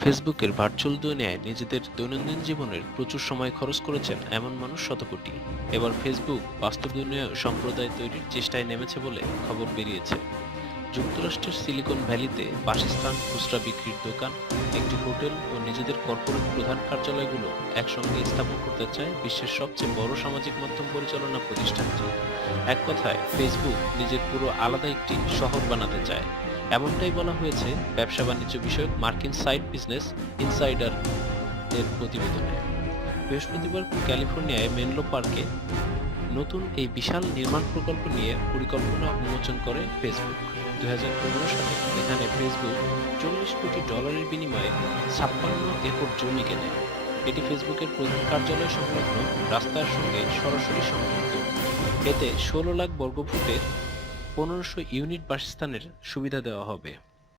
ফেসবুকের ভার্চুয়াল দুনিয়ায় নিজেদের দৈনন্দিন জীবনের প্রচুর সময় খরচ করেছেন এমন মানুষ শতকোটি। এবার ফেসবুক বাস্তব দুনিয়ায় সম্প্রদায় তৈরির চেষ্টায় নেমেছে বলে খবর বেরিয়েছে। যুক্তরাষ্ট্রের সিলিকন ভ্যালিতে বাসস্থান, খুচরা বিক্রির দোকান, একটি হোটেল ও নিজেদের কর্পোরেট প্রধান কার্যালয়গুলো একসঙ্গে স্থাপন করতে চায় বিশ্বের সবচেয়ে বড় সামাজিক মাধ্যম পরিচালনা প্রতিষ্ঠানটি। এক কথায় ফেসবুক নিজের পুরো আলাদা একটি শহর বানাতে চায়। এমনটাই বলা হয়েছে ব্যবসা বাণিজ্য বিষয়ক মার্কিন সাইট বিজনেস ইনসাইডার এর প্রতিবেদনে। বৃহস্পতিবার ক্যালিফোর্নিয়ায় মেনলো পার্কে নতুন এই বিশাল নির্মাণ প্রকল্প নিয়ে পরিকল্পনা উন্মোচন করে ফেসবুক দুই হাজার পনেরো সালে এখানে ফেসবুক চল্লিশ কোটি ডলারের বিনিময়ে ছাপ্পান্ন একর জমি কেনে। এটি ফেসবুকের প্রধান কার্যালয় সংলগ্ন রাস্তার সঙ্গে সরাসরি সংযুক্ত। এতে ষোলো লাখ বর্গফুটে পনেরোশো ইউনিট বাসস্থানের সুবিধা দেওয়া হবে।